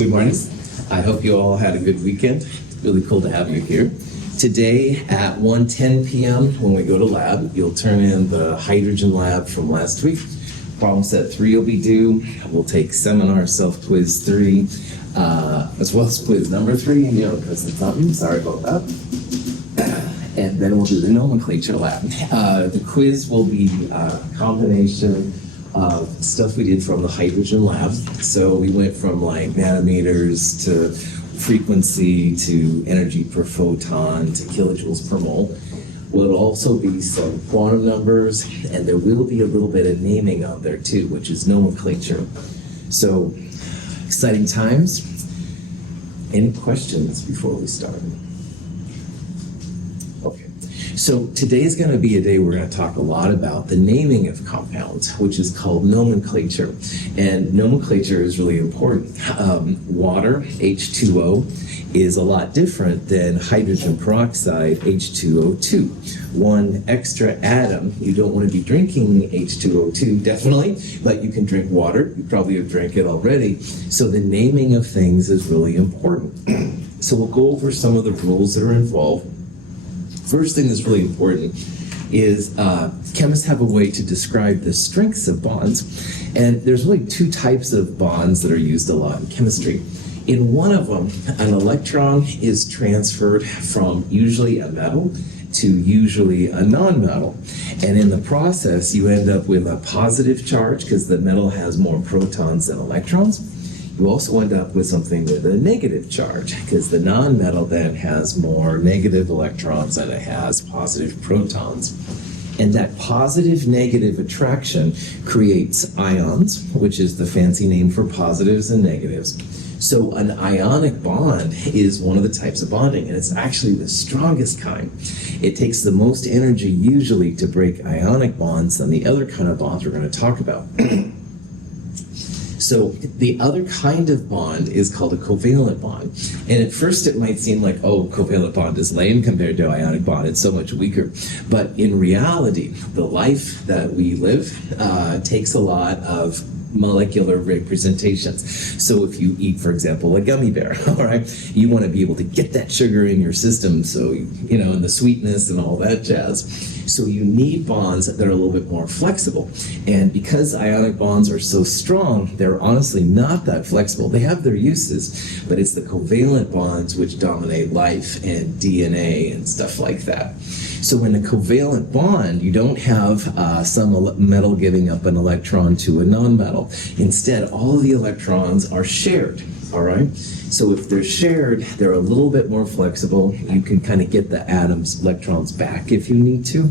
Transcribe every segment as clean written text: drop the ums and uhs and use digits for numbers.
Good morning. I hope you all had a good weekend. Really cool to have you here. Today at 1:10 p.m. when we go to lab, you'll turn in the hydrogen lab from last week. Problem set 3 will be due. We'll take seminar self-quiz 3, as well as quiz number 3, and because it's something, sorry about that. And then we'll do the nomenclature lab. The quiz will be a combination of stuff we did from the hydrogen lab. So we went from like nanometers to frequency to energy per photon to kilojoules per mole. Will also be some quantum numbers, and there will be a little bit of naming out there too, which is nomenclature. So exciting times. Any questions before we start? Okay. So today's going to be a day we're going to talk a lot about the naming of compounds, which is called nomenclature. And nomenclature is really important. Water, H2O, is a lot different than hydrogen peroxide, H2O2. One extra atom. You don't want to be drinking H2O2, definitely, but you can drink water. You probably have drank it already. So the naming of things is really important. So we'll go over some of the rules that are involved. First thing that's really important is chemists have a way to describe the strengths of bonds. And there's really two types of bonds that are used a lot in chemistry. In one of them, an electron is transferred from usually a metal to usually a non-metal. And in the process, you end up with a positive charge because the metal has more protons than electrons. You also end up with something with a negative charge because the non-metal then has more negative electrons than it has positive protons. And that positive-negative attraction creates ions, which is the fancy name for positives and negatives. So an ionic bond is one of the types of bonding, and it's actually the strongest kind. It takes the most energy usually to break ionic bonds than the other kind of bonds we're going to talk about. So the other kind of bond is called a covalent bond. And at first it might seem like, oh, covalent bond is lame compared to ionic bond. It's so much weaker. But in reality, the life that we live takes a lot of molecular representations. So if you eat, for example, a gummy bear, all right, you want to be able to get that sugar in your system, so, and the sweetness and all that jazz. So you need bonds that are a little bit more flexible. And because ionic bonds are so strong, they're honestly not that flexible. They have their uses, but it's the covalent bonds which dominate life and DNA and stuff like that. So in a covalent bond, you don't have some metal giving up an electron to a non-metal. Instead, all of the electrons are shared, all right? So if they're shared, they're a little bit more flexible. You can kind of get the atom's electrons back if you need to.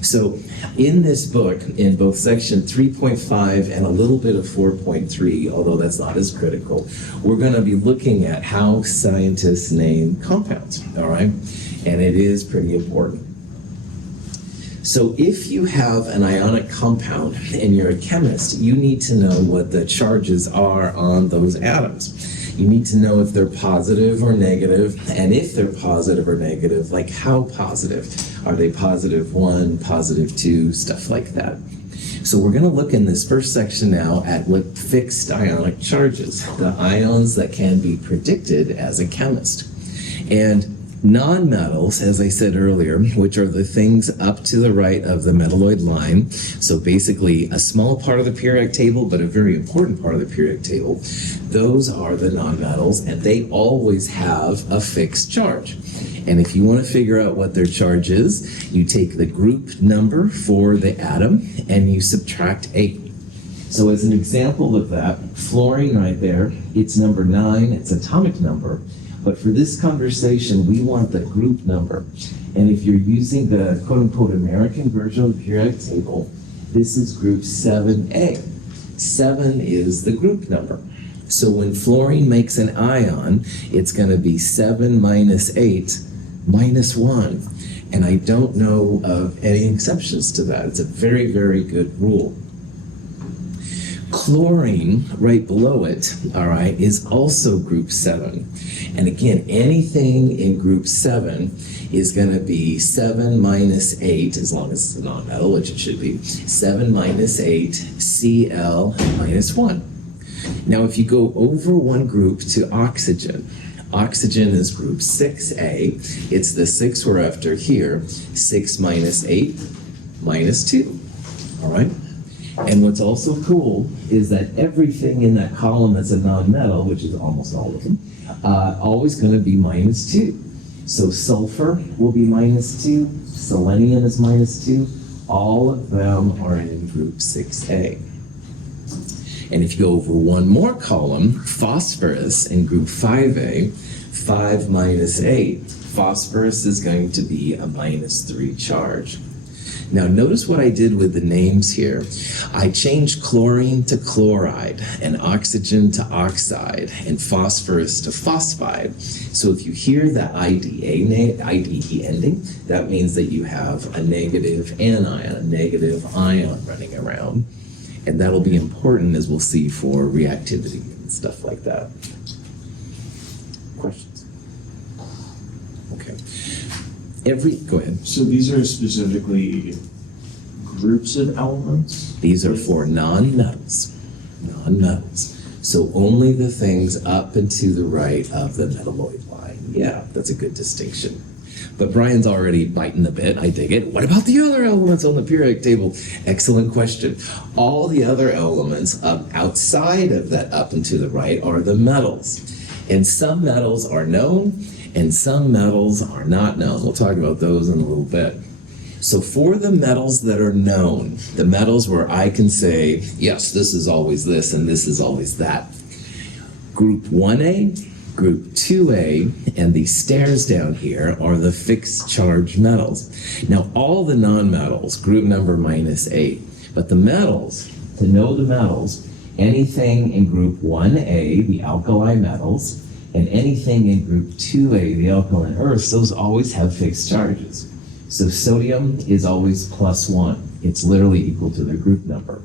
So in this book, in both section 3.5 and a little bit of 4.3, although that's not as critical, we're going to be looking at how scientists name compounds, all right? And it is pretty important. So if you have an ionic compound and you're a chemist, you need to know what the charges are on those atoms. You need to know if they're positive or negative, and if they're positive or negative, like how positive. Are they positive 1, positive 2, stuff like that. So we're going to look in this first section now at what fixed ionic charges, the ions that can be predicted as a chemist. And non-metals, as I said earlier, which are the things up to the right of the metalloid line, so basically a small part of the periodic table, but a very important part of the periodic table, those are the non-metals, and they always have a fixed charge. And if you want to figure out what their charge is, you take the group number for the atom and you subtract 8. So as an example of that, fluorine right there, it's number 9, it's atomic number. But for this conversation, we want the group number. And if you're using the quote-unquote American version of the periodic table, this is group 7A. 7 is the group number. So when fluorine makes an ion, it's going to be 7 minus 8 minus 1. And I don't know of any exceptions to that. It's a very, very good rule. Chlorine, right below it, all right, is also group 7. And again, anything in group 7 is going to be 7 minus 8, as long as it's a non-metal, which it should be, 7 minus 8 Cl minus 1. Now, if you go over one group to oxygen, oxygen is group 6A. It's the 6 we're after here. 6 minus 8 minus 2. All right? And what's also cool is that everything in that column that's a non-metal, which is almost all of them, always going to be minus 2. So sulfur will be minus 2. Selenium is minus 2. All of them are in group 6A. And if you go over one more column, phosphorus in group 5A, 5 minus 8, phosphorus is going to be a minus 3 charge. Now notice what I did with the names here. I changed chlorine to chloride, and oxygen to oxide, and phosphorus to phosphide. So if you hear that IDE ending, that means that you have a negative anion, a negative ion running around. And that'll be important, as we'll see, for reactivity and stuff like that. Questions? Okay. Go ahead. So these are specifically groups of elements? These are for non-metals. Non-metals. So only the things up and to the right of the metalloid line. Yeah, that's a good distinction. But Brian's already biting the bit. I dig it. What about the other elements on the periodic table? Excellent question. All the other elements outside of that up and to the right are the metals. And some metals are known, and some metals are not known. We'll talk about those in a little bit. So for the metals that are known, the metals where I can say, yes, this is always this, and this is always that. Group 1A, Group 2A, and the stairs down here are the fixed charge metals. Now, all the nonmetals, group number minus 8, but the metals, to know the metals, anything in group 1A, the alkali metals, and anything in group 2A, the alkaline earths, those always have fixed charges. So sodium is always +1. It's literally equal to the group number.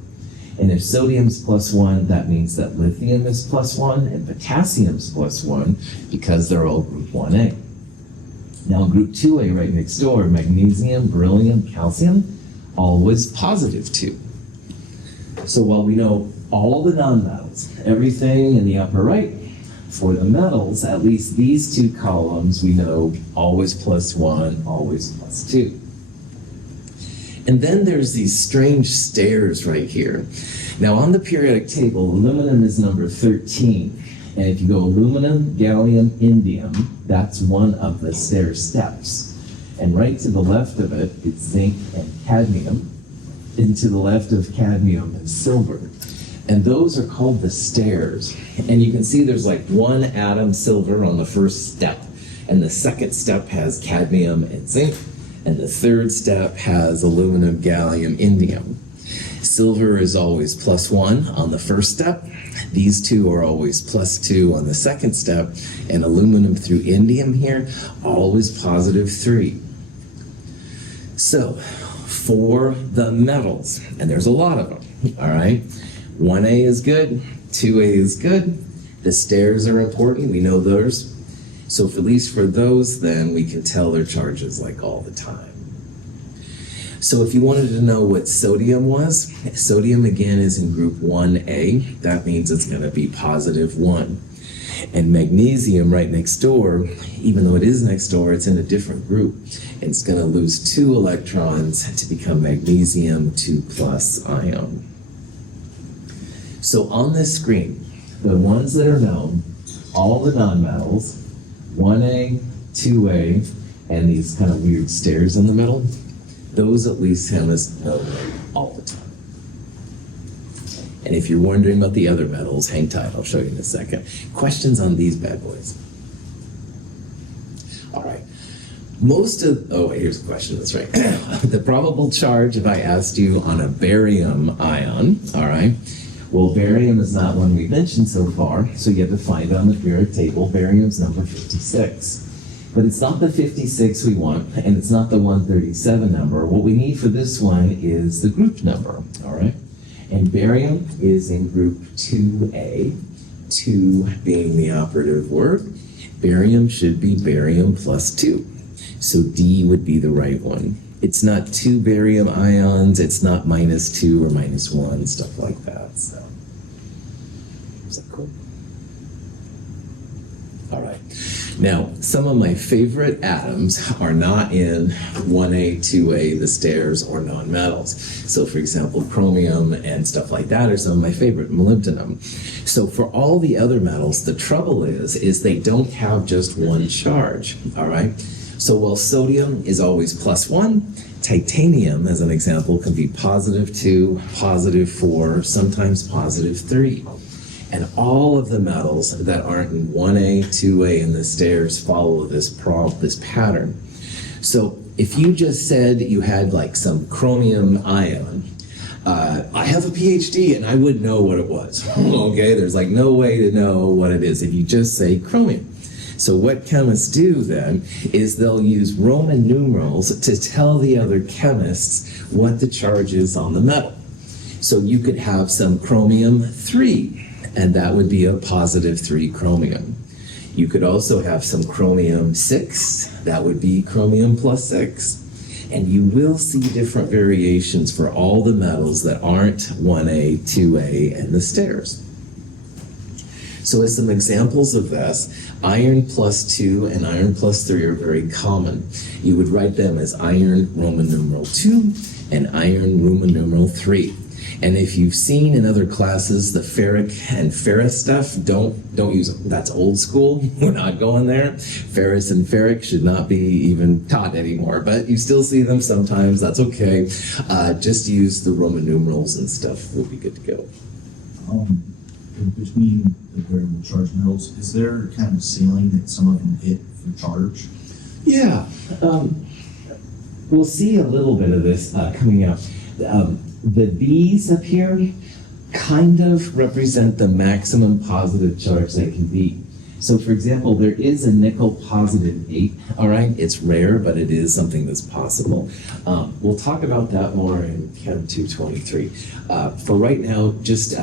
And if sodium's +1, that means that lithium is +1 and potassium's +1 because they're all group 1A. Now group 2A right next door, magnesium, beryllium, calcium, always +2. So while we know all the nonmetals, everything in the upper right, for the metals, at least these two columns we know always +1, always +2. And then there's these strange stairs right here. Now on the periodic table, aluminum is number 13. And if you go aluminum, gallium, indium, that's one of the stair steps. And right to the left of it, it's zinc and cadmium. And to the left of cadmium is silver. And those are called the stairs. And you can see there's like one atom silver on the first step. And the second step has cadmium and zinc. And the third step has aluminum, gallium, indium. Silver is always +1 on the first step. These two are always +2 on the second step. And aluminum through indium here, always +3. So, for the metals, and there's a lot of them, all right? 1A is good, 2A is good. The stairs are important, we know those. So at least for those, then we can tell their charges like all the time. So if you wanted to know what sodium was, sodium again is in group 1A. That means it's going to be +1. And magnesium right next door, even though it is next door, it's in a different group. It's going to lose 2 electrons to become magnesium 2+ ion. So on this screen, the ones that are known, all the nonmetals, 1A, 2A, and these kind of weird stairs in the middle, those at least chemists know all the time. And if you're wondering about the other metals, hang tight, I'll show you in a second. Questions on these bad boys? All right. Here's a question, that's right. The probable charge, if I asked you on a barium ion, all right, well, barium is not one we've mentioned so far, so you have to find it on the periodic table. Barium's number 56. But it's not the 56 we want, and it's not the 137 number. What we need for this one is the group number, all right? And barium is in group 2A, 2 being the operative word. Barium should be barium +2. So D would be the right one. It's not 2 barium ions, it's not -2 or -1, stuff like that. So All right. Now, some of my favorite atoms are not in 1A, 2A, the stairs, or nonmetals. So, for example, chromium and stuff like that are some of my favorite, molybdenum. So for all the other metals, the trouble is they don't have just one charge, all right? So while sodium is always +1, titanium, as an example, can be +2, +4, sometimes +3. And all of the metals that aren't in 1A, 2A, and the stairs follow this pattern. So if you just said you had like some chromium ion, I have a PhD and I would know what it was. Okay, there's like no way to know what it is if you just say chromium. So what chemists do then is they'll use Roman numerals to tell the other chemists what the charge is on the metal. So you could have some chromium 3, and that would be a +3 chromium. You could also have some chromium 6, that would be chromium +6. And you will see different variations for all the metals that aren't 1A, 2A, and the stairs. So as some examples of this, iron +2 and iron +3 are very common. You would write them as iron Roman numeral 2 and iron Roman numeral 3. And if you've seen in other classes the ferric and ferrous stuff, don't use them. That's old school. We're not going there. Ferrous and ferric should not be even taught anymore, but you still see them sometimes. That's okay. Just use the Roman numerals and stuff. We'll be good to go. Between the variable charge metals, is there kind of a ceiling that some of them hit for charge? Yeah. We'll see a little bit of this coming up. The B's up here kind of represent the maximum positive charge they can be. So for example, there is a nickel +8, all right? It's rare, but it is something that's possible. We'll talk about that more in Chem 223. For right now, just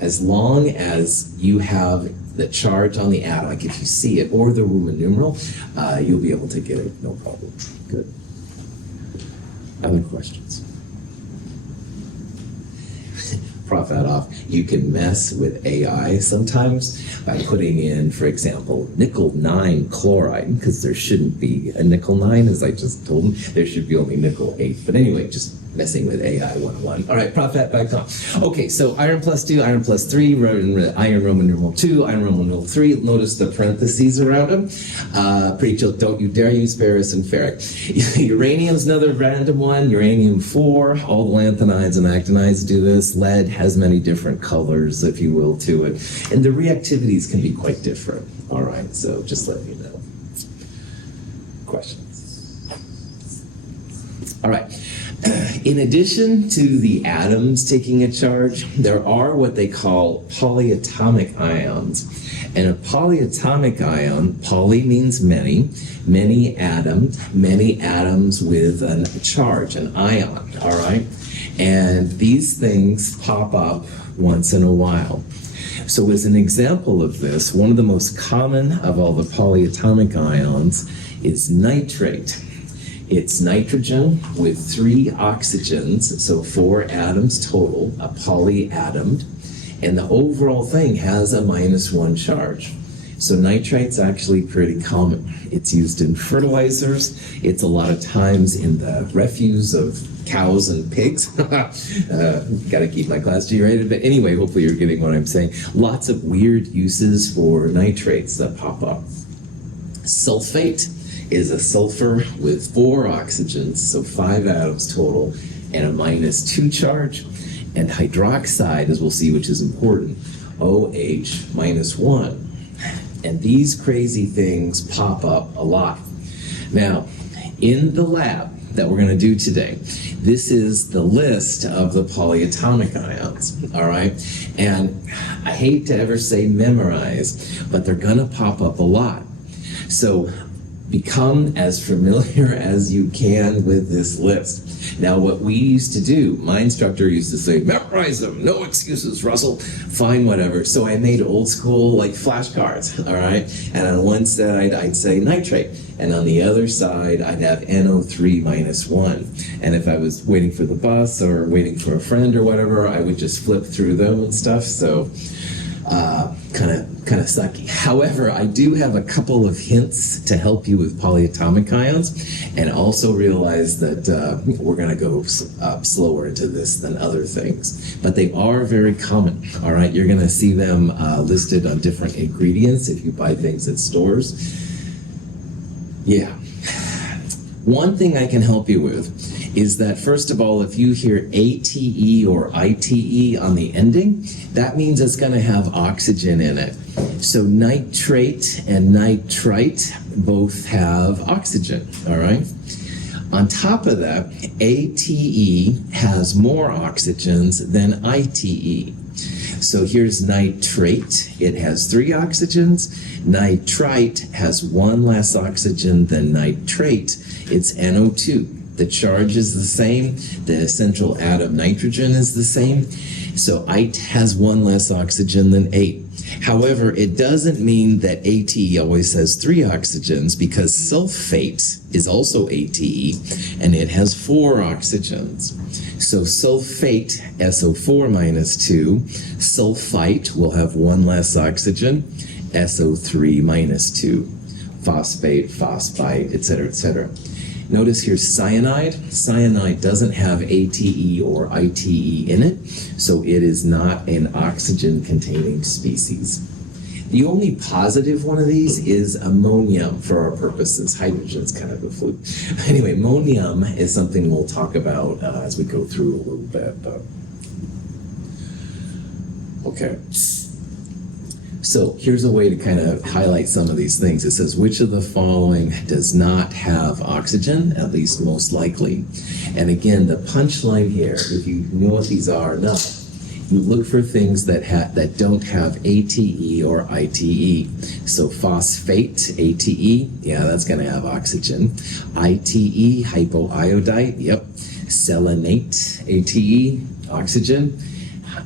as long as you have the charge on the atom, like if you see it, or the Roman numeral, you'll be able to get it, no problem. Good. Other questions? Prof Adolf, you can mess with AI sometimes by putting in, for example, nickel 9 chloride, because there shouldn't be a nickel 9, as I just told him. There should be only nickel 8. But anyway, just messing with AI 101. All right, Prof back on. Okay, so iron +2, iron +3, iron Roman numeral 2, iron Roman numeral 3. Notice the parentheses around them. Pretty chill. Don't you dare use ferrous and ferric. Uranium's another random one. Uranium 4. All the lanthanides and actinides do this. Lead has many different colors, if you will, to it. And the reactivities can be quite different. All right, so just let me know. Questions? All right. In addition to the atoms taking a charge, there are what they call polyatomic ions. And a polyatomic ion, poly means many atoms with a charge, an ion, all right? And these things pop up once in a while. So as an example of this, one of the most common of all the polyatomic ions is nitrate. It's nitrogen with 3 oxygens, so 4 atoms total, a polyatom, and the overall thing has a -1 charge. So nitrate's actually pretty common. It's used in fertilizers. It's a lot of times in the refuse of cows and pigs. Gotta keep my class G-rated, but anyway, hopefully you're getting what I'm saying. Lots of weird uses for nitrates that pop up. Sulfate is a sulfur with 4 oxygens, so 5 atoms total, and a -2 charge. And hydroxide, as we'll see, which is important, OH -1. And these crazy things pop up a lot. Now, in the lab that we're going to do today, this is the list of the polyatomic ions, all right? And I hate to ever say memorize, but they're going to pop up a lot. So become as familiar as you can with this list. Now, what we used to do, my instructor used to say, memorize them, no excuses, Russell, fine, whatever. So I made old school, like, flashcards, all right? And on one side, I'd say nitrate, and on the other side, I'd have NO3 -1. And if I was waiting for the bus or waiting for a friend or whatever, I would just flip through them and stuff, so kind of sucky. However, I do have a couple of hints to help you with polyatomic ions, and also realize that we're going to go slower into this than other things. But they are very common, all right? You're going to see them listed on different ingredients if you buy things at stores. Yeah. One thing I can help you with is that, first of all, if you hear ATE or ITE on the ending, that means it's going to have oxygen in it. So nitrate and nitrite both have oxygen, all right? On top of that, ATE has more oxygens than ITE. So here's nitrate. It has 3 oxygens. Nitrite has 1 less oxygen than nitrate. It's NO2. The charge is the same. The essential atom nitrogen is the same. So ite has 1 less oxygen than ate. However, it doesn't mean that ATE always has 3 oxygens, because sulfate is also ATE, and it has 4 oxygens. So sulfate, SO4 minus 2, sulfite will have 1 less oxygen, SO3 minus 2, phosphate, phosphite, etc., etc. Notice here cyanide. Cyanide doesn't have ATE or ITE in it, so it is not an oxygen-containing species. The only positive one of these is ammonium for our purposes. Hydrogen's kind of a fluke. Anyway, ammonium is something we'll talk about as we go through a little bit. Okay. So here's a way to kind of highlight some of these things. It says, which of the following does not have oxygen, at least most likely? And again, the punchline here, if you know what these are enough, you look for things that don't have ATE or ITE. So phosphate, ATE, yeah, that's going to have oxygen. ITE, hypoiodite, yep. Selenate, ATE, oxygen.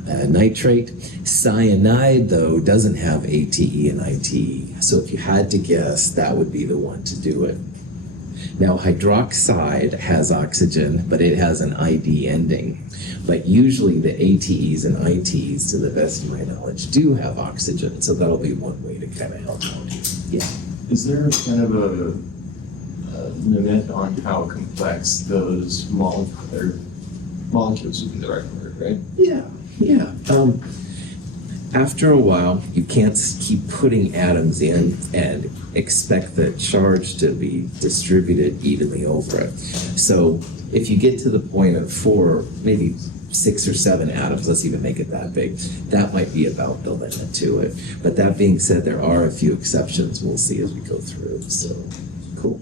Nitrate. Cyanide, though, doesn't have ATE and ITE. So if you had to guess, that would be the one to do it. Now, hydroxide has oxygen, but it has an ID ending. But usually the ATEs and ITEs, to the best of my knowledge, do have oxygen. So that'll be one way to kind of help out. Yeah. Is there kind of a limit on how complex those molecules would be the right word, right? Yeah. After a while, you can't keep putting atoms in and expect the charge to be distributed evenly over it. So if you get to the point of 4, maybe 6 or 7 atoms, let's even make it that big, that might be about the limit to it. But that being said, there are a few exceptions we'll see as we go through. So, cool.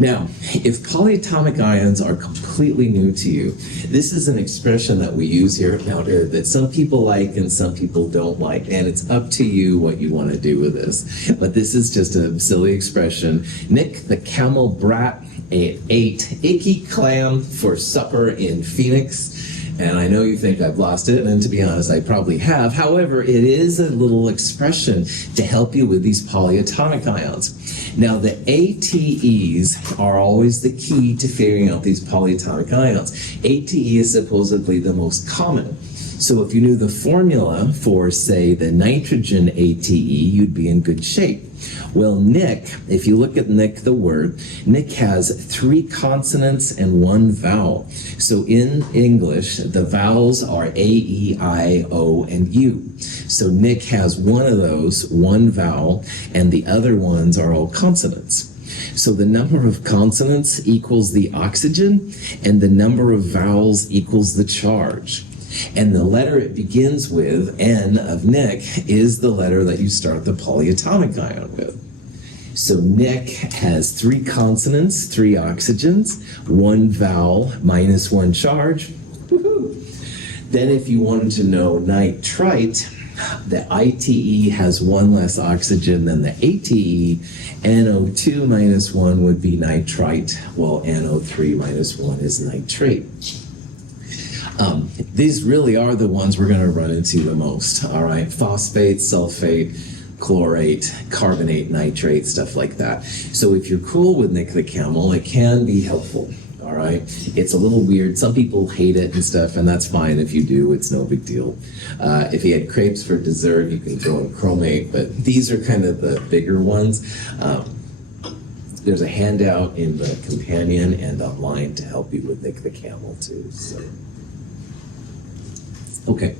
Now, if polyatomic ions are completely new to you, this is an expression that we use here at Mount Hood that some people like and some people don't like, and it's up to you what you want to do with this. But this is just a silly expression. Nick the camel brat ate icky clam for supper in Phoenix. And I know you think I've lost it, and to be honest, I probably have. However, it is a little expression to help you with these polyatomic ions. Now, the ATEs are always the key to figuring out these polyatomic ions. ATE is supposedly the most common. So if you knew the formula for, say, the nitrogen ATE, you'd be in good shape. Well, Nick, if you look at Nick, the word, Nick has 3 consonants and 1 vowel. So in English, the vowels are A, E, I, O, and U. So Nick has one of those, 1 vowel, and the other ones are all consonants. So the number of consonants equals the oxygen, and the number of vowels equals the charge. And the letter it begins with, N of Nick, is the letter that you start the polyatomic ion with. So Nick has 3 consonants, 3 oxygens, 1 vowel, minus 1 charge. Woohoo! Then if you wanted to know nitrite, the ITE has 1 less oxygen than the ATE. NO2 minus 1 would be nitrite, while NO3 minus 1 is nitrate. These really are the ones we're going to run into the most, all right? Phosphate, sulfate, chlorate, carbonate, nitrate, stuff like that. So if you're cool with Nick the Camel, it can be helpful, all right? It's a little weird. Some people hate it and stuff, and that's fine if you do. It's no big deal. If you had crepes for dessert, you can throw in chromate, but these are kind of the bigger ones. There's a handout in the companion and online to help you with the camel too. So, okay.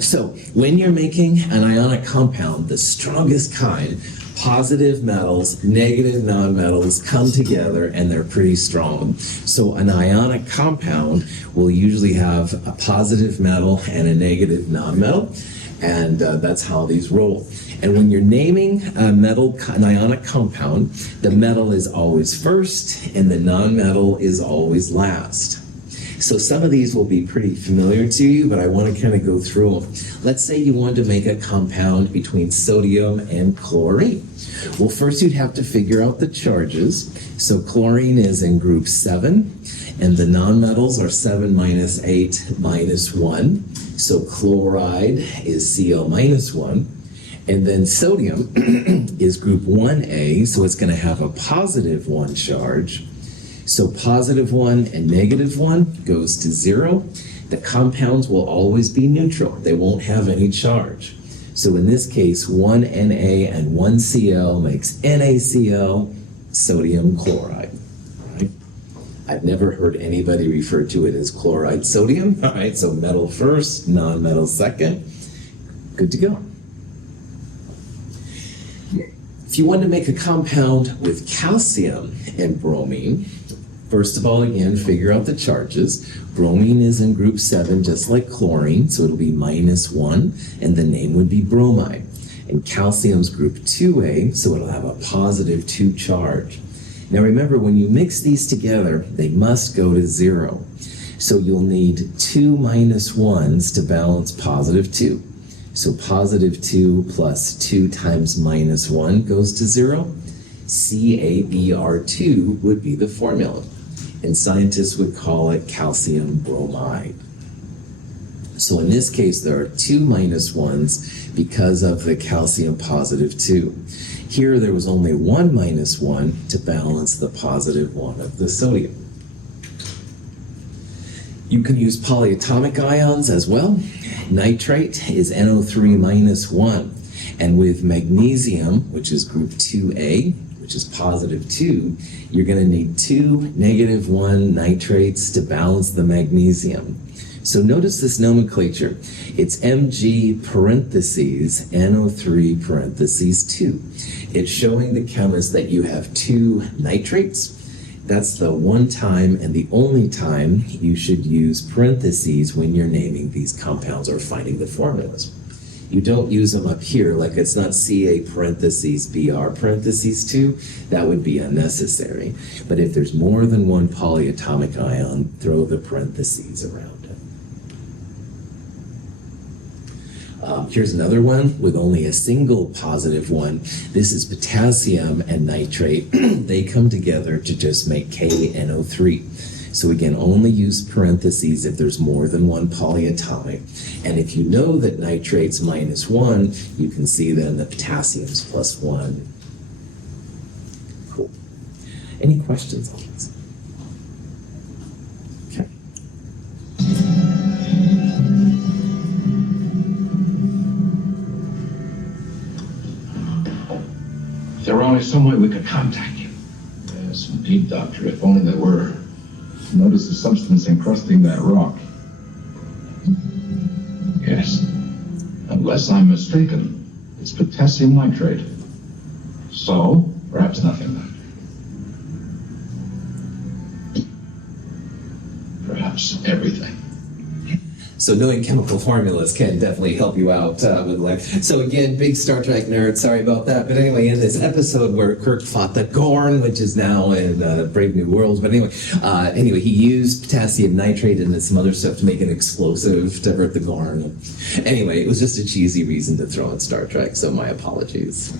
So when you're making an ionic compound, the strongest kind, positive metals, negative nonmetals come together and they're pretty strong. So an ionic compound will usually have a positive metal and a negative nonmetal, and that's how these roll. And when you're naming an ionic compound, the metal is always first and the nonmetal is always last. So some of these will be pretty familiar to you, but I want to kind of go through them. Let's say you wanted to make a compound between sodium and chlorine. Well, first you'd have to figure out the charges. So chlorine is in group 7, and the nonmetals are 7 minus 8 minus 1. So chloride is Cl minus 1. And then sodium is group 1A, so it's going to have a positive 1 charge. So positive 1 and negative 1 goes to 0. The compounds will always be neutral. They won't have any charge. So in this case, 1 Na and 1 Cl makes NaCl, sodium chloride. Right? I've never heard anybody refer to it as chloride sodium. All right, so metal first, non-metal second. Good to go. If you want to make a compound with calcium and bromine, first of all, again, figure out the charges. Bromine is in group 7, just like chlorine, so it'll be minus 1, and the name would be bromide. And calcium's group 2A, so it'll have a positive 2 charge. Now remember, when you mix these together, they must go to 0. So you'll need 2 minus 1s to balance positive 2. So positive 2 plus 2 times minus 1 goes to 0. CaBr2 would be the formula. And scientists would call it calcium bromide. So in this case, there are 2 minus 1s because of the calcium positive 2. Here, there was only 1 minus 1 to balance the positive 1 of the sodium. You can use polyatomic ions as well. Nitrate is NO3 minus 1. And with magnesium, which is group 2A, which is positive 2, you're going to need 2 negative 1 nitrates to balance the magnesium. So notice this nomenclature. It's Mg parentheses NO3 parentheses 2. It's showing the chemist that you have 2 nitrates. That's the one time and the only time you should use parentheses when you're naming these compounds or finding the formulas. You don't use them up here, like it's not Ca parentheses Br parentheses 2. That would be unnecessary. But if there's more than one polyatomic ion, throw the parentheses around it. Here's another one with only a single positive one. This is potassium and nitrate. They come together to just make KNO3. So again, only use parentheses if there's more than one polyatomic. And if you know that nitrate's minus 1, you can see then the potassium's plus 1. Cool. Any questions on this? Okay. If there were only some way we could contact you. Yes, indeed, Doctor. If only there were. Notice the substance encrusting that rock. Yes. Unless I'm mistaken, it's potassium nitrate. So, perhaps nothing, Doctor. Perhaps everything. So knowing chemical formulas can definitely help you out with life. So again, big Star Trek nerd, sorry about that. But anyway, in this episode where Kirk fought the Gorn, which is now in Brave New Worlds, but anyway, he used potassium nitrate and some other stuff to make an explosive to hurt the Gorn. Anyway, it was just a cheesy reason to throw in Star Trek, so my apologies.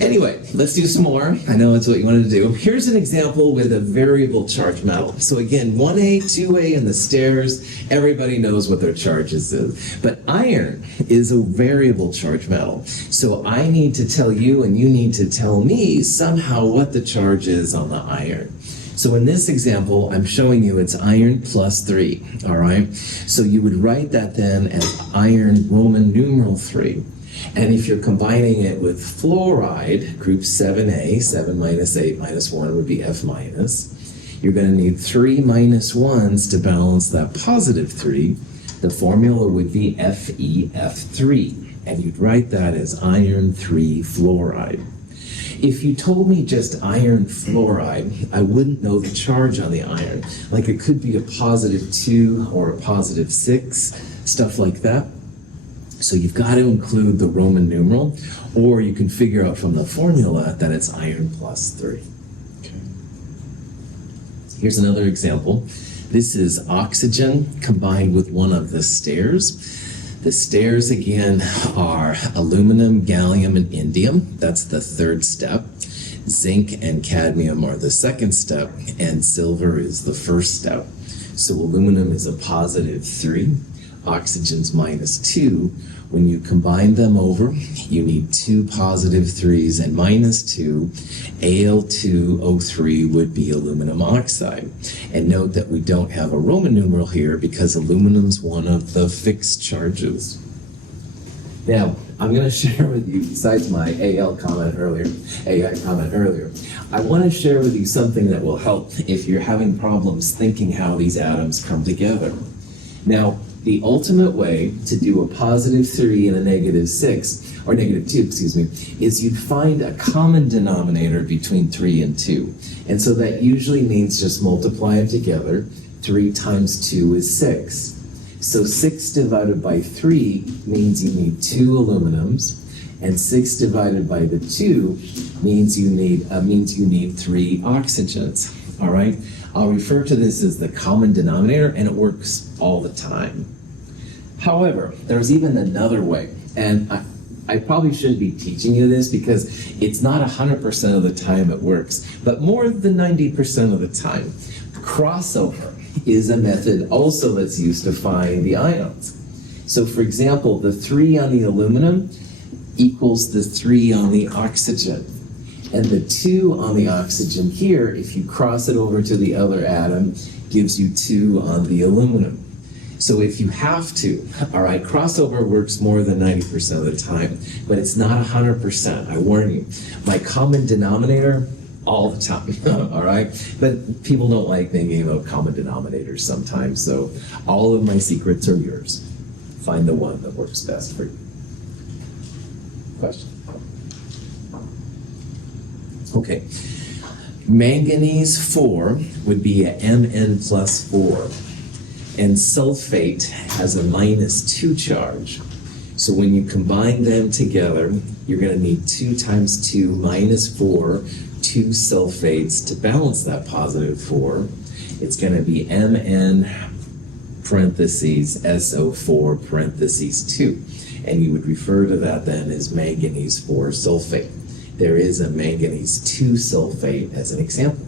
Anyway, let's do some more. I know it's what you wanted to do. Here's an example with a variable charge metal. So again, 1A, 2A, and the stairs, everybody knows what their charges is. But iron is a variable charge metal. So I need to tell you and you need to tell me somehow what the charge is on the iron. So in this example, I'm showing you it's iron plus 3, all right? So you would write that then as iron Roman numeral 3. And if you're combining it with fluoride, group 7A, 7 minus 8 minus 1 would be F minus. You're going to need 3 minus 1s to balance that positive 3. The formula would be FeF3. And you'd write that as iron 3 fluoride. If you told me just iron fluoride, I wouldn't know the charge on the iron. Like it could be a positive 2 or a positive 6, stuff like that. So you've got to include the Roman numeral, or you can figure out from the formula that it's iron plus 3. Okay. Here's another example. This is oxygen combined with one of the stairs. The stairs, again, are aluminum, gallium, and indium. That's the third step. Zinc and cadmium are the second step, and silver is the first step. So aluminum is a positive 3, oxygen's minus 2. When you combine them over, you need 2 positive 3s and minus 2. Al2O3 would be aluminum oxide. And note that we don't have a Roman numeral here because aluminum's one of the fixed charges. Now, I'm going to share with you, besides my AI comment earlier, I want to share with you something that will help if you're having problems thinking how these atoms come together. Now, the ultimate way to do a positive 3 and a negative 6, or negative 2, excuse me, is you'd find a common denominator between 3 and 2. And so that usually means just multiply them together. 3 times 2 is 6. So 6 divided by 3 means you need 2 aluminums, and 6 divided by the 2 means you need 3 oxygens. All right? I'll refer to this as the common denominator, and it works all the time. However, there's even another way, and I probably shouldn't be teaching you this because it's not 100% of the time it works, but more than 90% of the time. Crossover is a method also that's used to find the ions. So for example, the 3 on the aluminum equals the 3 on the oxygen. And the 2 on the oxygen here, if you cross it over to the other atom, gives you 2 on the aluminum. So if you have to, all right, crossover works more than 90% of the time, but it's not 100%, I warn you. My common denominator, all the time, all right? But people don't like thinking about common denominators sometimes, so all of my secrets are yours. Find the one that works best for you. Question? Okay. Manganese 4 would be a Mn plus 4. And sulfate has a minus 2 charge. So when you combine them together, you're going to need 2 times 2 minus 4, 2 sulfates to balance that positive 4. It's going to be Mn parentheses SO4 parentheses 2. And you would refer to that then as manganese 4 sulfate. There is a manganese 2 sulfate as an example.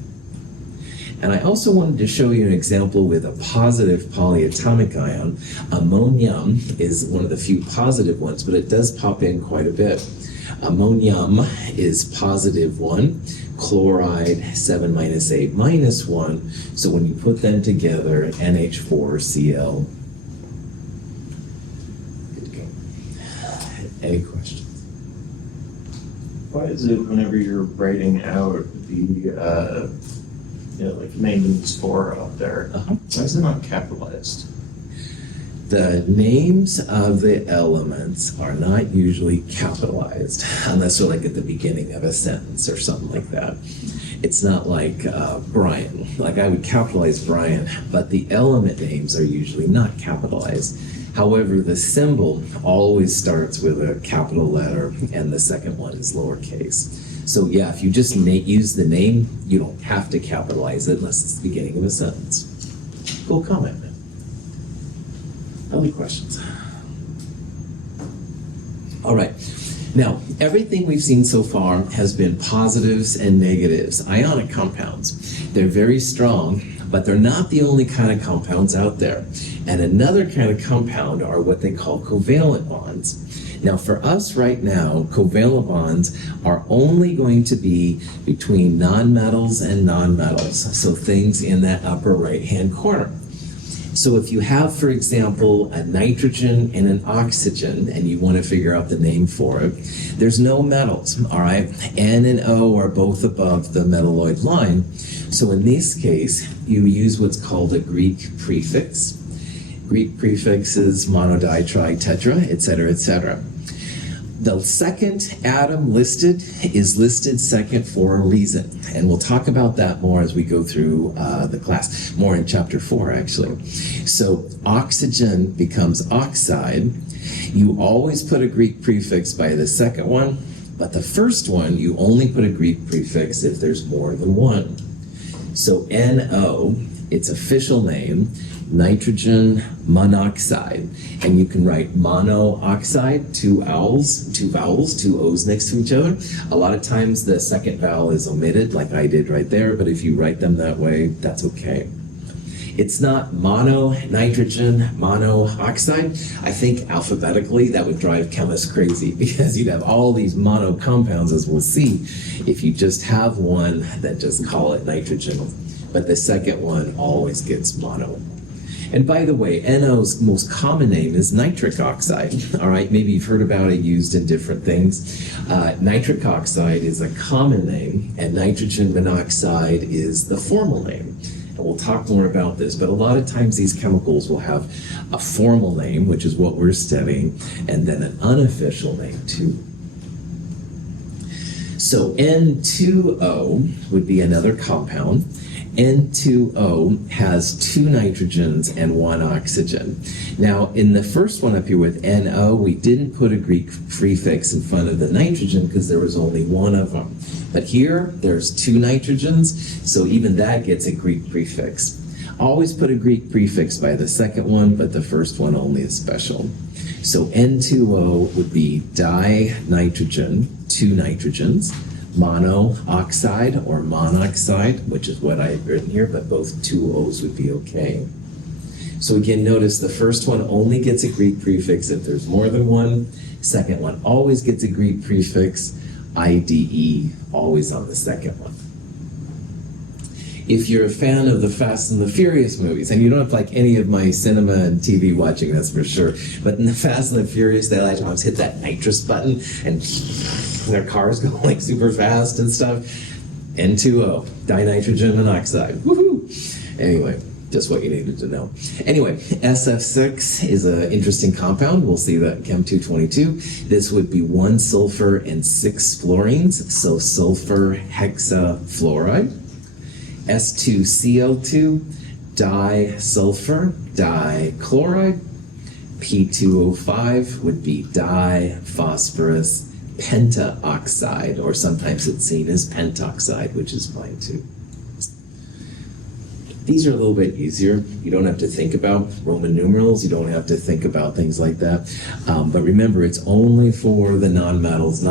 And I also wanted to show you an example with a positive polyatomic ion. Ammonium is one of the few positive ones, but it does pop in quite a bit. Ammonium is positive 1, chloride 7 minus 8 minus 1. So when you put them together, NH4Cl. Good to go. Any questions? Why is it whenever you're writing out the like manganese 4 up there, why is it not capitalized? The names of the elements are not usually capitalized unless they're like at the beginning of a sentence or something like that. It's not like Brian. Like I would capitalize Brian, but the element names are usually not capitalized. However, the symbol always starts with a capital letter and the second one is lowercase. So yeah, if you just use the name, you don't have to capitalize it unless it's the beginning of a sentence. Cool comment. Other questions? All right. Now, everything we've seen so far has been positives and negatives, ionic compounds. They're very strong, but they're not the only kind of compounds out there. And another kind of compound are what they call covalent bonds. Now for us right now, covalent bonds are only going to be between nonmetals and nonmetals, so things in that upper right-hand corner. So if you have, for example, a nitrogen and an oxygen, and you want to figure out the name for it, there's no metals, all right? N and O are both above the metalloid line. So in this case, you use what's called a Greek prefix. Greek prefixes, monoditride, tetra, etc., etc. The second atom listed is listed second for a reason, and we'll talk about that more as we go through the class, more in chapter 4 actually. So oxygen becomes oxide. You always put a Greek prefix by the second one, but the first one you only put a Greek prefix if there's more than one. So NO, its official name, nitrogen monoxide, and you can write monooxide, two vowels, two O's next to each other. A lot of times the second vowel is omitted, like I did right there, but if you write them that way, that's okay. It's not nitrogen monooxide. I think alphabetically that would drive chemists crazy because you'd have all these mono compounds, as we'll see, if you just have one that just call it nitrogen. But the second one always gets mono. And by the way, NO's most common name is nitric oxide. All right, maybe you've heard about it used in different things. Nitric oxide is a common name, and nitrogen monoxide is the formal name. And we'll talk more about this, but a lot of times these chemicals will have a formal name, which is what we're studying, and then an unofficial name too. So N2O would be another compound. N2O has two nitrogens and one oxygen. Now, in the first one up here with NO, we didn't put a Greek prefix in front of the nitrogen because there was only one of them. But here, there's two nitrogens, so even that gets a Greek prefix. Always put a Greek prefix by the second one, but the first one only is special. So N2O would be dinitrogen, two nitrogens, monooxide or monoxide, which is what I've written here, but both two O's would be okay. So again, notice the first one only gets a Greek prefix if there's more than one. Second one always gets a Greek prefix, IDE, always on the second one. If you're a fan of the Fast and the Furious movies, and you don't have like any of my cinema and TV watching, that's for sure, but in the Fast and the Furious, they like to always hit that nitrous button and their cars go like super fast and stuff. N2O, dinitrogen monoxide. Woohoo! Anyway, just what you needed to know. Anyway, SF6 is an interesting compound. We'll see that in Chem 222. This would be 1 sulfur and 6 fluorines, so sulfur hexafluoride. S2Cl2, disulfur, dichloride. P2O5 would be diphosphorus pentaoxide, or sometimes it's seen as pentoxide, which is fine too. These are a little bit easier. You don't have to think about Roman numerals. You don't have to think about things like that. But remember, it's only for the nonmetals.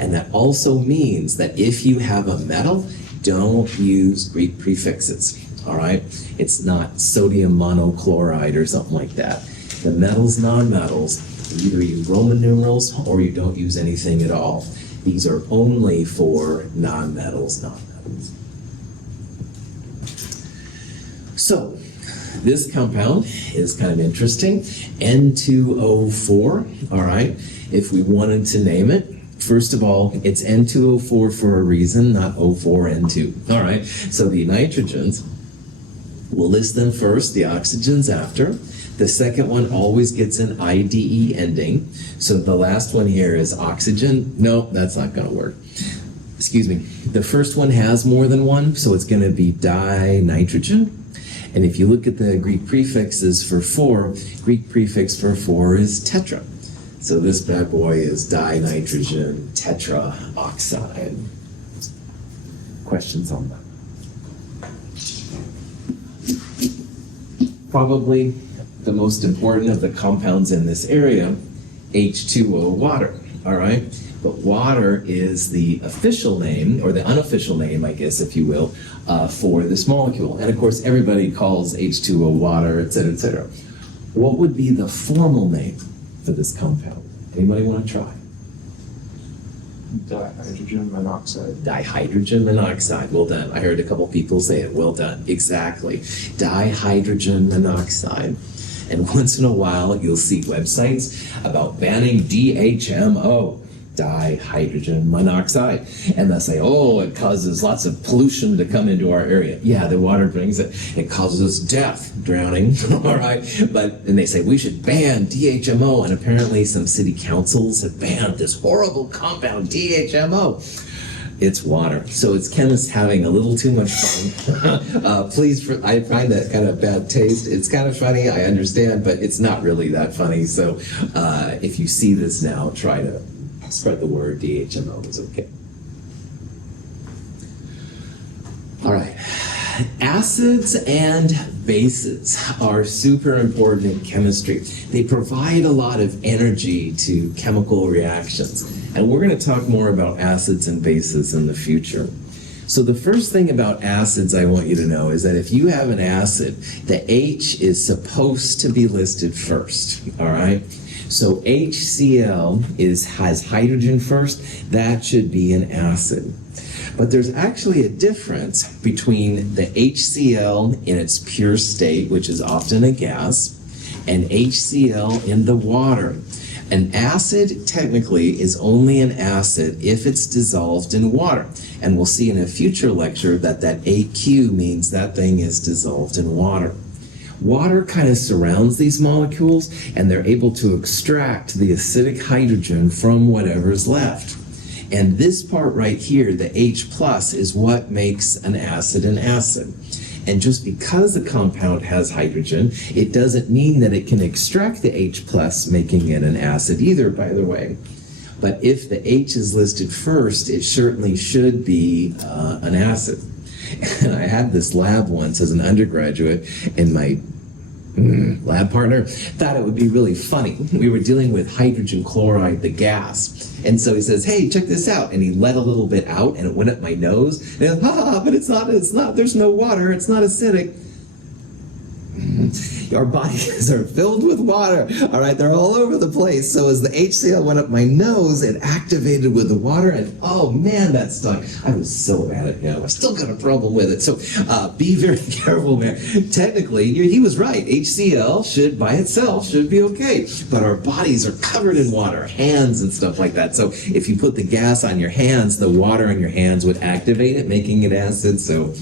And that also means that if you have a metal, don't use Greek prefixes, all right? It's not sodium monochloride or something like that. The metals, nonmetals, you either use Roman numerals or you don't use anything at all. These are only for nonmetals. So, this compound is kind of interesting. N2O4, all right? If we wanted to name it, first of all, it's N2O4 for a reason, not O4N2. All right, so the nitrogens, we'll list them first, the oxygens after. The second one always gets an IDE ending. So the last one here is oxygen. No, that's not going to work. Excuse me. The first one has more than one, so it's going to be dinitrogen. And if you look at the Greek prefixes for 4, Greek prefix for 4 is tetra. So this bad boy is dinitrogen tetraoxide. Questions on that? Probably the most important of the compounds in this area, H2O, water, all right? But water is the official name, or the unofficial name, I guess, if you will, for this molecule. And of course, everybody calls H2O water, et cetera, et cetera. What would be the formal name for this compound? Anybody want to try? Dihydrogen monoxide. Dihydrogen monoxide. Well done. I heard a couple people say it. Well done. Exactly. Dihydrogen monoxide. And once in a while, you'll see websites about banning DHMO, dihydrogen monoxide. And they'll say, oh, it causes lots of pollution to come into our area. Yeah, the water brings it. It causes death, drowning, all right? And they say, we should ban DHMO. And apparently some city councils have banned this horrible compound, DHMO. It's water. So it's chemists having a little too much fun. Please, I find that kind of bad taste. It's kind of funny, I understand, but it's not really that funny. So if you see this now, try to spread the word. DHMO is okay. All right. Acids and bases are super important in chemistry. They provide a lot of energy to chemical reactions. And we're going to talk more about acids and bases in the future. So the first thing about acids I want you to know is that if you have an acid, the H is supposed to be listed first, all right? So HCl has hydrogen first. That should be an acid. But there's actually a difference between the HCl in its pure state, which is often a gas, and HCl in the water. An acid technically is only an acid if it's dissolved in water. And we'll see in a future lecture that AQ means that thing is dissolved in water. Water kind of surrounds these molecules, and they're able to extract the acidic hydrogen from whatever's left. And this part right here, the H plus, is what makes an acid an acid. And just because a compound has hydrogen, it doesn't mean that it can extract the H plus, making it an acid either, by the way. But if the H is listed first, it certainly should be an acid. And I had this lab once as an undergraduate, and my lab partner thought it would be really funny. We were dealing with hydrogen chloride, the gas. And so he says, hey, check this out. And he let a little bit out, and it went up my nose. And but it's not, there's no water, it's not acidic. Our bodies are filled with water, all right? They're all over the place. So as the HCl went up my nose, it activated with the water, and oh man, that stunk. I was so mad at him. I still got a problem with it. So be very careful, man. Technically, he was right. HCl by itself should be okay. But our bodies are covered in water, hands and stuff like that. So if you put the gas on your hands, the water in your hands would activate it, making it acid. So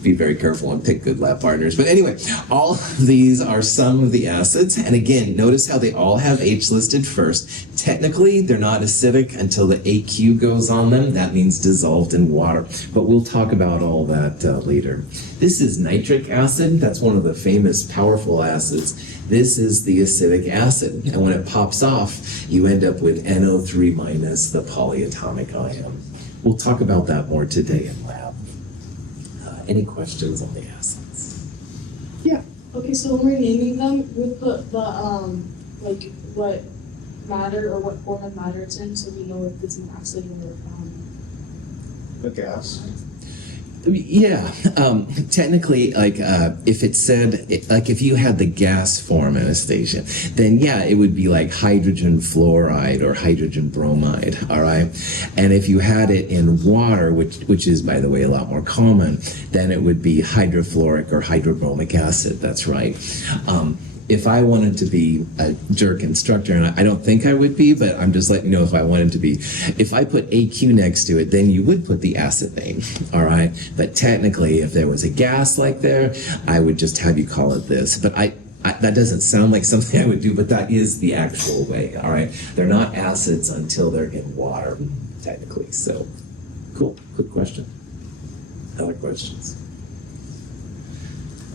be very careful and pick good lab partners. But anyway, all of these are some of the acids. And again, notice how they all have H listed first. Technically, they're not acidic until the AQ goes on them. That means dissolved in water. But we'll talk about all that later. This is nitric acid. That's one of the famous powerful acids. This is the acidic acid. And when it pops off, you end up with NO3 minus, the polyatomic ion. We'll talk about that more today in lab. Any questions on the acids? Yeah. Okay, so when we're naming them, we put the like what matter or what form of matter it's in, so we know if it's an acid or A gas. Yeah, technically, like if it said, like if you had the gas form, Anastasia, then yeah, it would be like hydrogen fluoride or hydrogen bromide, all right? And if you had it in water, which is, by the way, a lot more common, then it would be hydrofluoric or hydrobromic acid, that's right. If I wanted to be a jerk instructor, and I don't think I would be, but I'm just letting you know if I wanted to be, if I put AQ next to it, then you would put the acid name, all right? But technically, if there was a gas like there, I would just have you call it this. But that doesn't sound like something I would do, but that is the actual way, all right? They're not acids until they're in water, technically. So, cool, good question. Other questions?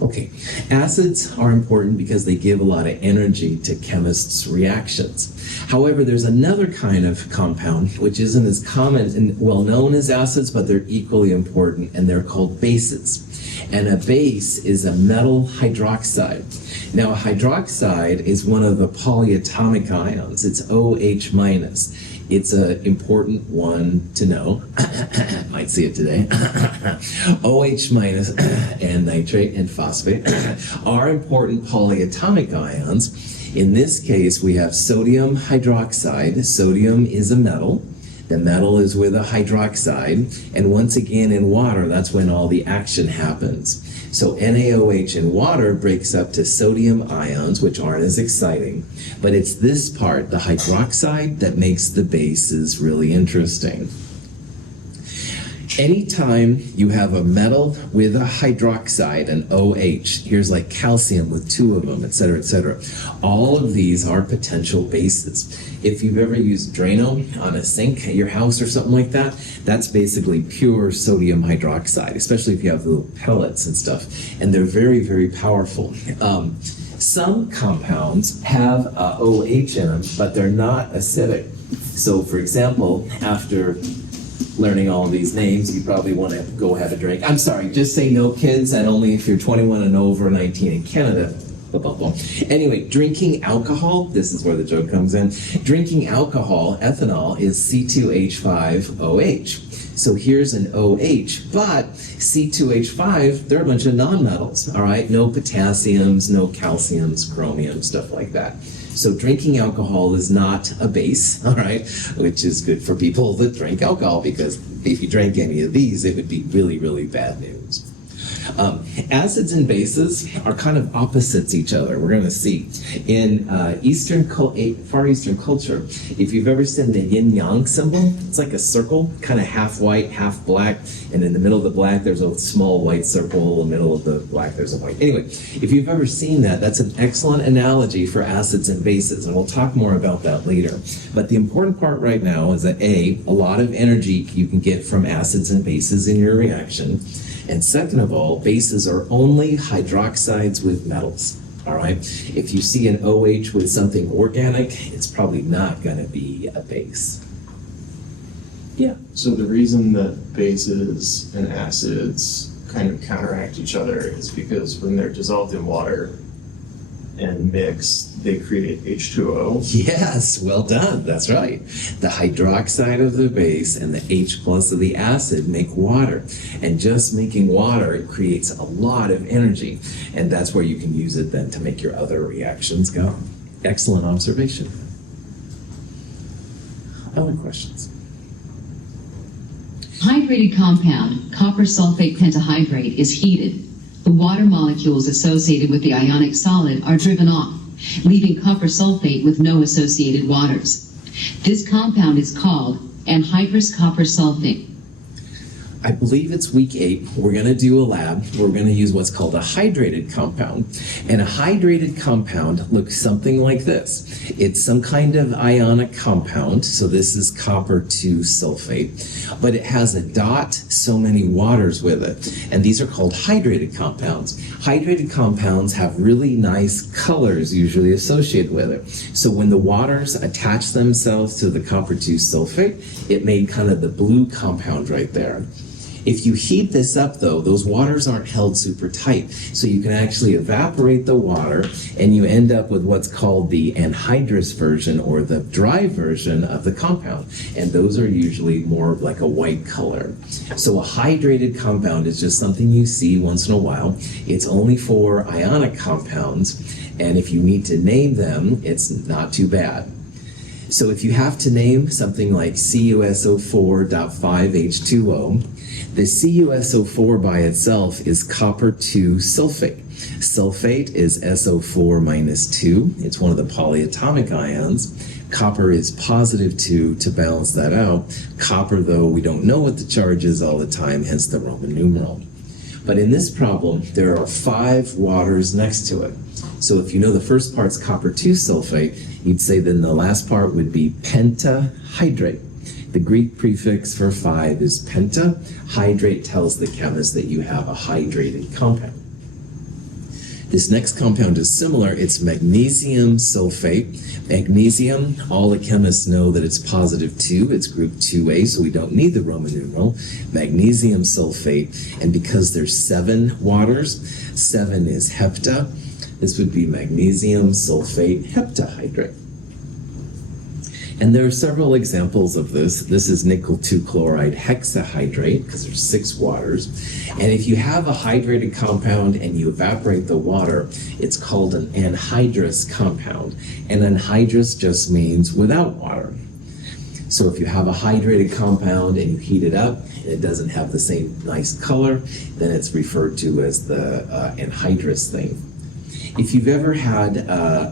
Okay, acids are important because they give a lot of energy to chemists' reactions. However, there's another kind of compound which isn't as common and well known as acids, but they're equally important, and they're called bases. And a base is a metal hydroxide. Now, a hydroxide is one of the polyatomic ions. It's OH minus. It's an important one to know. Might see it today. OH minus and nitrate and phosphate are important polyatomic ions. In this case, we have sodium hydroxide. Sodium is a metal. The metal is with a hydroxide. And once again, in water, that's when all the action happens. So NaOH in water breaks up to sodium ions, which aren't as exciting. But it's this part, the hydroxide, that makes the bases really interesting. Anytime you have a metal with a hydroxide, an OH, here's like calcium with two of them, etc., all of these are potential bases. If you've ever used Drano on a sink at your house or something like that, that's basically pure sodium hydroxide, especially if you have little pellets and stuff. And they're very, very powerful. Some compounds have OH in them, but they're not acidic. So, for example, after learning all of these names, you probably want to go have a drink. I'm sorry, just say no, kids, and only if you're 21 and over, 19 in Canada. Anyway, drinking alcohol, this is where the joke comes in. Drinking alcohol, ethanol, is C2H5OH. So here's an OH, but C2H5, they're a bunch of nonmetals, all right? No potassiums, no calciums, chromium, stuff like that. So drinking alcohol is not a base, all right, which is good for people that drink alcohol, because if you drank any of these, it would be really, really bad news. Acids and bases are kind of opposites each other. We're going to see. In Far Eastern culture, if you've ever seen the yin-yang symbol, it's like a circle, kind of half white, half black, and in the middle of the black, there's a small white circle. In the middle of the black, there's a white. Anyway, if you've ever seen that, that's an excellent analogy for acids and bases, and we'll talk more about that later. But the important part right now is that a lot of energy you can get from acids and bases in your reaction. And second of all, bases are only hydroxides with metals, all right? If you see an OH with something organic, it's probably not going to be a base. Yeah. So the reason that bases and acids kind of counteract each other is because when they're dissolved in water and mixed, they create H2O. Yes, well done. That's right. The hydroxide of the base and the H plus of the acid make water. And just making water, it creates a lot of energy. And that's where you can use it then to make your other reactions go. Excellent observation. Other questions? Hydrated compound, copper sulfate pentahydrate, is heated. The water molecules associated with the ionic solid are driven off, leaving copper sulfate with no associated waters. This compound is called anhydrous copper sulfate. I believe it's week 8. We're going to do a lab. We're going to use what's called a hydrated compound. And a hydrated compound looks something like this. It's some kind of ionic compound. So this is copper 2 sulfate. But it has a dot, so many waters with it. And these are called hydrated compounds. Hydrated compounds have really nice colors usually associated with it. So when the waters attach themselves to the copper 2 sulfate, it made kind of the blue compound right there. If you heat this up, though, those waters aren't held super tight. So you can actually evaporate the water, and you end up with what's called the anhydrous version, or the dry version of the compound. And those are usually more like a white color. So a hydrated compound is just something you see once in a while. It's only for ionic compounds, and if you need to name them, it's not too bad. So if you have to name something like CuSO4.5H2O, the CuSO4 by itself is copper 2 sulfate. Sulfate is SO4 minus 2. It's one of the polyatomic ions. Copper is positive 2 to balance that out. Copper, though, we don't know what the charge is all the time, hence the Roman numeral. But in this problem, there are 5 waters next to it. So if you know the first part's copper 2 sulfate, you'd say then the last part would be pentahydrate. The Greek prefix for 5 is penta. Hydrate tells the chemist that you have a hydrated compound. This next compound is similar. It's magnesium sulfate. Magnesium, all the chemists know that it's positive 2. It's group 2A, so we don't need the Roman numeral. Magnesium sulfate. And because there's 7 waters, 7 is hepta. This would be magnesium sulfate heptahydrate. And there are several examples of this. This is nickel 2 chloride hexahydrate, because there's 6 waters. And if you have a hydrated compound and you evaporate the water, it's called an anhydrous compound. And anhydrous just means without water. So if you have a hydrated compound and you heat it up and it doesn't have the same nice color, then it's referred to as the anhydrous thing. If you've ever had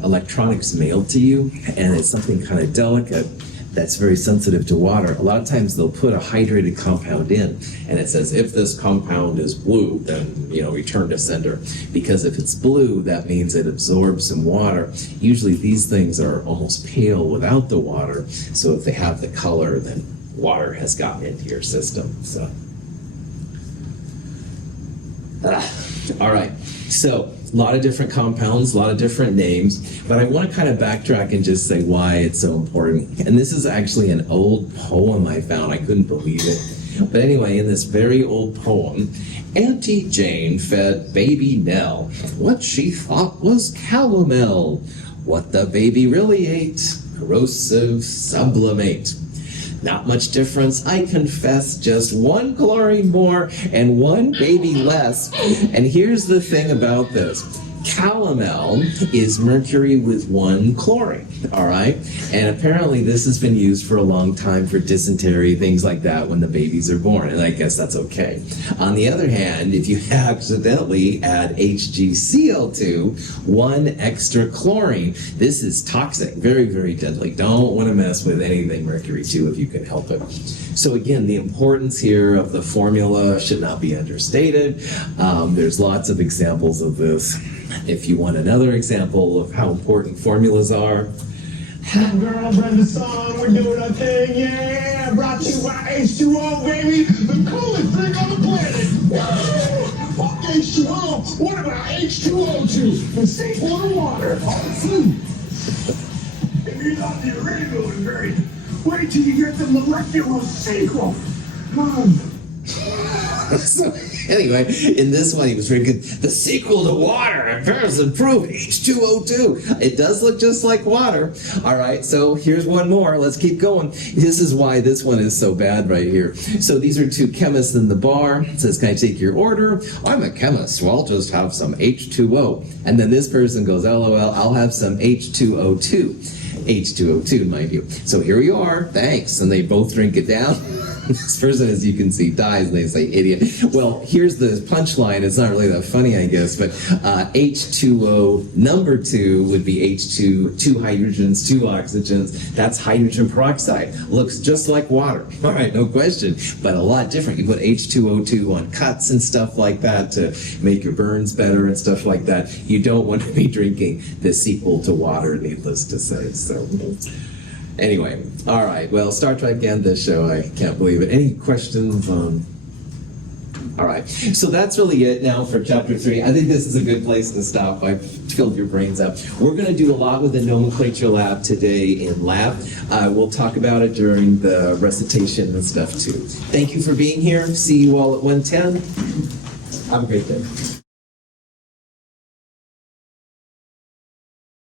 electronics mailed to you and it's something kind of delicate that's very sensitive to water, a lot of times they'll put a hydrated compound in and it says, if this compound is blue, then, return to sender. Because if it's blue, that means it absorbs some water. Usually these things are almost pale without the water. So if they have the color, then water has gotten into your system. So, all right. So, a lot of different compounds, a lot of different names, but I want to kind of backtrack and just say why it's so important. And this is actually an old poem I found. I couldn't believe it. But anyway, in this very old poem, Auntie Jane fed baby Nell what she thought was calomel. What the baby really ate, corrosive sublimate. Not much difference, I confess, just 1 chlorine more and 1 baby less. And here's the thing about this. Calomel is mercury with 1 chlorine, all right? And apparently this has been used for a long time for dysentery, things like that when the babies are born, and I guess that's okay. On the other hand, if you accidentally add HgCl2, 1 extra chlorine, this is toxic, very, very deadly. Don't want to mess with anything mercury 2 if you can help it. So again, the importance here of the formula should not be understated. There's lots of examples of this. If you want another example of how important formulas are, Girl, Brenda song, we're doing our thing, yeah! Brought to you by H2O, baby! The coolest drink on the planet! Woo! Fuck H2O! What about H2O2? The sequel to water! If you thought the original was great, wait till you get the molecular sequel! So anyway, in this one he was drinking the sequel to water, and Paris improved H2O2. It does look just like water. All right, so here's one more. Let's keep going. This is why this one is so bad right here. So these are 2 chemists in the bar. It says, can I take your order? I'm a chemist, so I'll just have some H2O. And then this person goes, LOL, I'll have some H2O2. H2O2, mind you. So here you are, thanks. And they both drink it down. This person, as you can see, dies, and they say, idiot. Well, here's the punchline. It's not really that funny, I guess, but H2O number 2 would be H2, 2 hydrogens, 2 oxygens. That's hydrogen peroxide. Looks just like water. All right, no question, but a lot different. You put H2O2 on cuts and stuff like that to make your burns better and stuff like that. You don't want to be drinking the sequel to water, needless to say. So anyway, all right. Well, Star Trek and this show, I can't believe it. Any questions on? All right. So that's really it now for Chapter 3. I think this is a good place to stop. I've filled your brains up. We're going to do a lot with the nomenclature lab today in lab. We'll talk about it during the recitation and stuff too. Thank you for being here. See you all at 1:10. Have a great day.